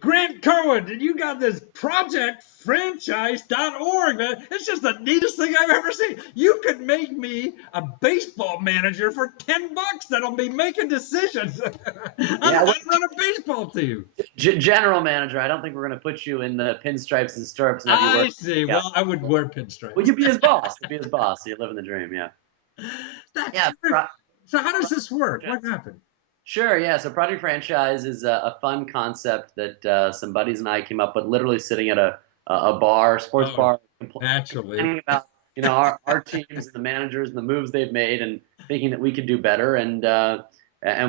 Grant Cohen, you got this projectfranchise.org, man. It's just the neatest thing I've ever seen. You could make me a baseball manager for $10 that'll be making decisions on Yeah, how well, to run a baseball team. general manager. I don't think we're going to put you in the pinstripes and stirrups and have you I work. see. Yeah. Well, I would wear Well, pinstripes. you'd be his boss. You'd be his boss. You're living the dream. Yeah. That's Yeah. terrific. So how does this work? Franchise. What happened? Sure. Yeah. So Project Franchise is a fun concept that some buddies and I came up with, literally sitting at a bar, sports Oh, bar, naturally. complaining about our teams and the managers and the moves they've made, and thinking that we could do better. And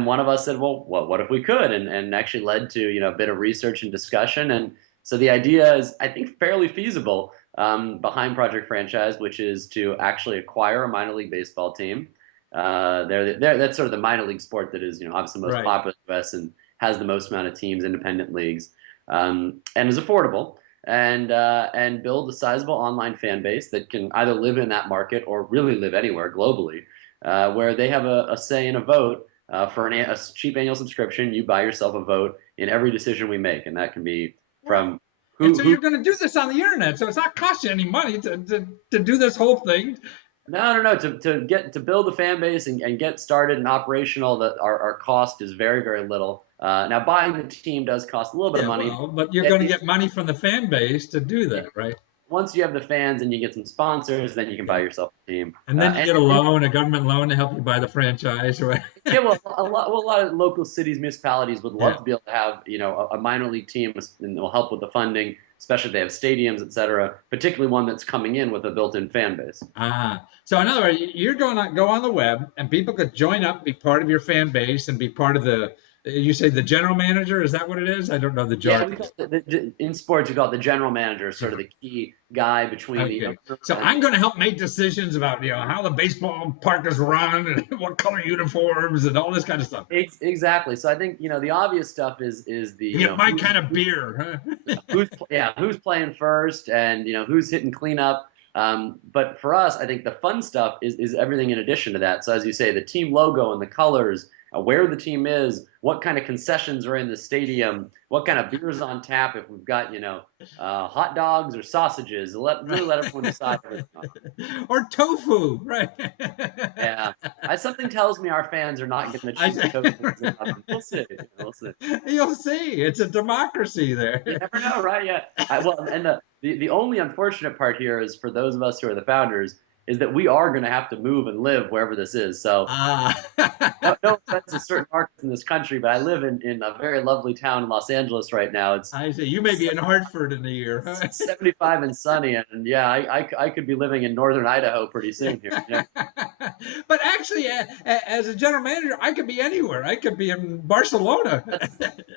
one of us said, well, what if we could? And actually led to a bit of research and discussion. And so the idea is, I think, fairly feasible behind Project Franchise, which is to actually acquire a minor league baseball team. That's sort of the minor league sport that is obviously the most Right. popular in the U.S. and has the most amount of teams, independent leagues, and is affordable. And build a sizable online fan base that can either live in that market or really live anywhere globally, where they have a say in a vote for a cheap annual subscription. You buy yourself a vote in every decision we make, and that can be from And so who. you're going to do this on the internet, so it's not cost you any money to do this whole thing. No. To build a fan base and get started and operational, that our cost is very, very little. Now buying the team does cost a little bit of Yeah, money. well, but you're going to get money from the fan base to do that, right? Once you have the fans and you get some sponsors, then you can buy Yeah. yourself a team. And then you get a loan, a government loan to help you buy the franchise, right? Yeah, well, a lot of local cities, municipalities would love Yeah. to be able to have, a minor league team, and they'll help with the funding, especially if they have stadiums, et cetera, particularly one that's coming in with a built-in fan base. So in other words, you're going to go on the web, and people could join up, be part of your fan base, and be part of the. You say the general manager? Is that what it is? I don't know the Yeah, we jargon. call in sports, we call it the general manager, sort of the key guy between the Okay. owner So I'm going to help make decisions about how the baseball park is run and what color uniforms and all this kind of stuff. Exactly. So I think the obvious stuff is the You get my kind of beer, huh? who's playing first, and who's hitting cleanup. But for us, I think the fun stuff is everything in addition to that. So as you say, the team logo and the colors, where the team is, what kind of concessions are in the stadium, what kind of beers on tap, if we've got hot dogs or sausages. Really let everyone decide everything on it. Or tofu, right? Yeah, something tells me our fans are not going to choose tofu. We'll see. We'll see. You'll see. It's a democracy there. You never know, right? Yeah. Well, and the only unfortunate part here is for those of us who are the founders is that we are going to have to move and live wherever this is. So no offense to certain markets in this country, but I live in a very lovely town in Los Angeles right now. It's I see. You may be in Hartford in a year. Huh? 75 and sunny, and yeah, I could be living in northern Idaho pretty soon here. Yeah. But actually, as a general manager, I could be anywhere. I could be in Barcelona.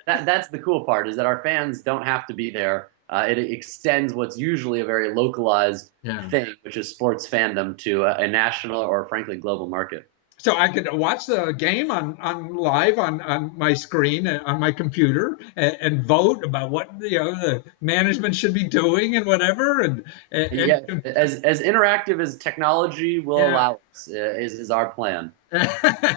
That's the cool part, is that our fans don't have to be there. It extends what's usually a very localized thing, which is sports fandom, to a national or frankly global market. So I could watch the game on live on my screen on my computer and vote about what the management should be doing and whatever. And yeah, as interactive as technology will allow us is our plan.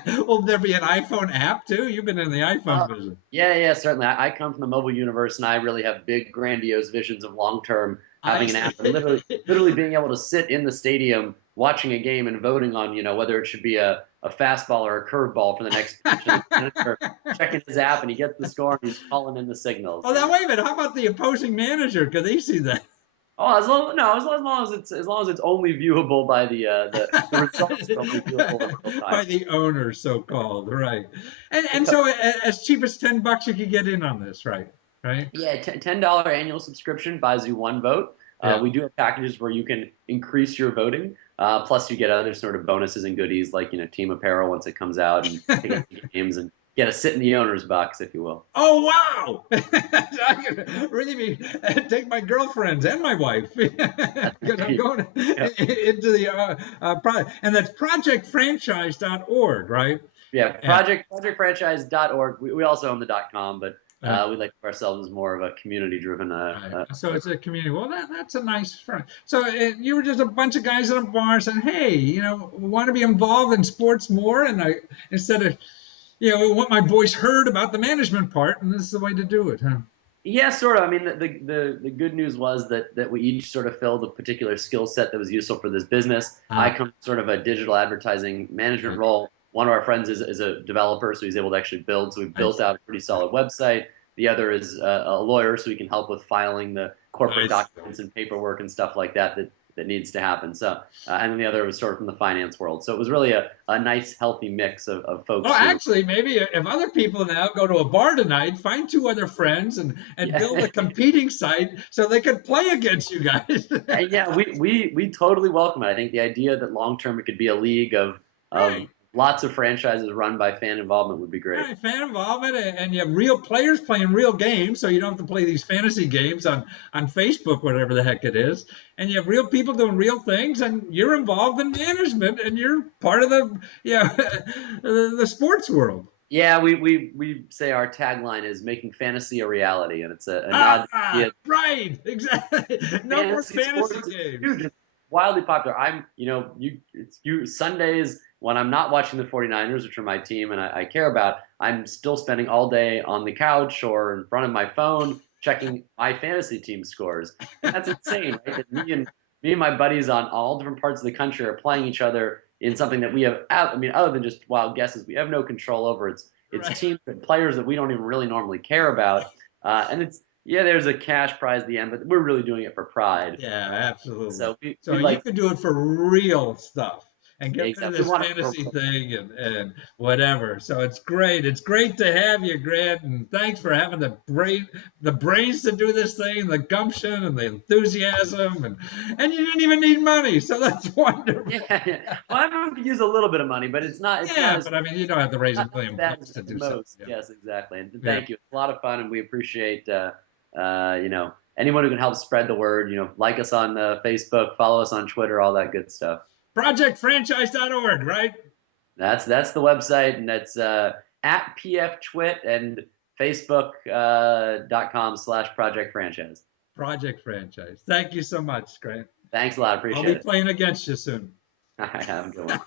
Will there be an iPhone app too? You've been in the iPhone business. Yeah, certainly. I come from the mobile universe, and I really have big, grandiose visions of long-term having an app, and literally being able to sit in the stadium watching a game and voting on, whether it should be a fastball or a curveball for the next pitch. Checking his app, and he gets the score, and he's calling in the signals. Oh, now wait a minute. How about the opposing manager? Could they see that? Oh, as long as it's only viewable by the results are only viewable in real time. By the owner, so called, right? And so as cheap as $10, you could get in on this, right? Yeah, $10 annual subscription buys you one vote. We do have packages where you can increase your voting. Plus, you get other sort of bonuses and goodies like team apparel once it comes out, and tickets to games, and get a sit in the owner's box, if you will. Oh, wow! I can really take my girlfriends and my wife because I'm going into the product. And that's projectfranchise.org, right? Yeah, projectfranchise.org. We also own the .com, but we like ourselves as more of a community-driven. So it's a community. Well, that's a nice front. So you were just a bunch of guys at a bar saying, "Hey, want to be involved in sports more?" And instead of, want my voice heard about the management part, and this is the way to do it, huh? Yeah, sort of. I mean, the good news was that we each sort of filled a particular skill set that was useful for this business. I Ah, come from sort of a digital advertising management yeah, role. One of our friends is a developer, so he's able to actually build. So we I built see. out a pretty solid website. The other is a lawyer, so he can help with filing the corporate Nice. documents and paperwork and stuff like that needs to happen. So, and then the other was sort of from the finance world. So it was really a nice, healthy mix of Well, folks who, actually, maybe if other people now go to a bar tonight, find two other friends and build yeah. a competing site so they can play against you guys. And yeah, we totally welcome it. I think the idea that long term it could be a league of Right. lots of franchises run by fan involvement would be great. Right, fan involvement, and you have real players playing real games, so you don't have to play these fantasy games on Facebook, whatever the heck it is. And you have real people doing real things, and you're involved in management, and you're part of the the sports world. Yeah, we say our tagline is making fantasy a reality, and it's a nod to the idea Right, exactly. No more fantasy fantasy sports is games. huge. It's wildly popular. You Sundays when I'm not watching the 49ers, which are my team and I care about, I'm still spending all day on the couch or in front of my phone checking my fantasy team scores. And that's insane, right? That me and my buddies on all different parts of the country are playing each other in something that we have I mean, other than just wild guesses, we have no control over. It's Right. teams and players that we don't even really normally care about. And it's yeah, there's a cash prize at the end, but we're really doing it for pride. Yeah, absolutely. So So we you like can do it for real stuff and get rid of exactly we this want it for fantasy thing and whatever. So it's great. It's great to have you, Grant, and thanks for having the brains to do this thing, the gumption and the enthusiasm, and you didn't even need money. So that's wonderful. yeah, yeah. Well, I'm going to use a little bit of money, but it's not Yeah, as but I mean, you don't have to raise a not as million bad bucks as to do something. most. Yeah. Yes, exactly. And Yeah. thank you. It's a lot of fun, and we appreciate anyone who can help spread the word. Like us on Facebook, follow us on Twitter, all that good stuff. Projectfranchise.org, right? That's the website, and that's at pftwit and facebook.com/project franchise. Project Franchise. Thank you so much, Grant. Thanks a lot. I'll Appreciate be it. playing against you soon. Have a good one.